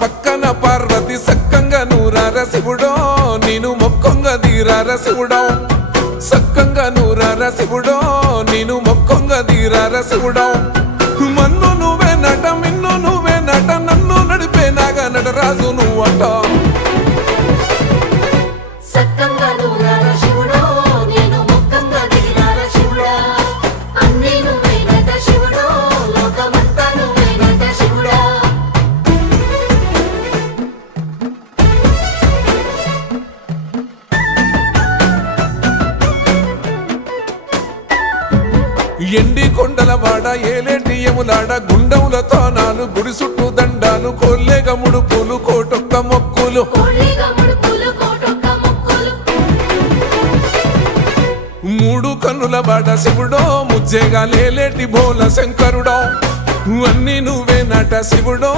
పక్కన పార్వతి సక్కంగా నూరార శివుడో నేను మొక్కంగా తీరార శివుడో సక్కంగా నూరార శివుడో నేను మొక్కంగా తీరార శివుడో మన్ను నువ్వే నట మిన్ను నువ్వే నట నన్ను నడిపే నాగా నటరాజు నువ్వట ఎండి కొండల వాడ ఏలేటి యములాడ గుండములతో నాలు గుడి చుట్టూ దండాలు కోల్లేగ ముడుపులు కోటొక్క మొక్కులు మూడు కన్నుల వాడ శివుడో ముజ్జేగా లేలేటి బోల శంకరుడో అన్నీ నువ్వే నట శివుడో